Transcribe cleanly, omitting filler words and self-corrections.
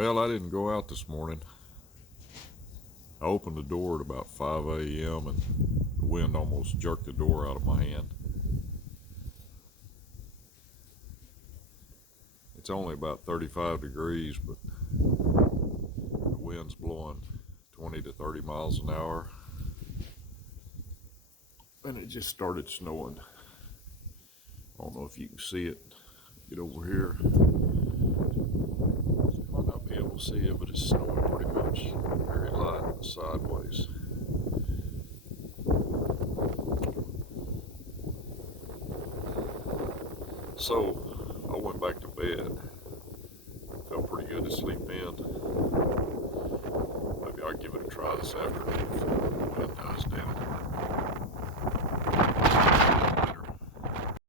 Well, I didn't go out this morning. I opened the door at about 5 a.m. and the wind almost jerked the door out of my hand. It's only about 35 degrees, but the wind's blowing 20 to 30 miles an hour. And it just started snowing. I don't know if you can see it. Get over here. You might not be able to see it, but it's snowing pretty much very light and sideways. So I went back to bed. Felt pretty good to sleep in. Maybe I'll give it a try this afternoon if the wind dies down.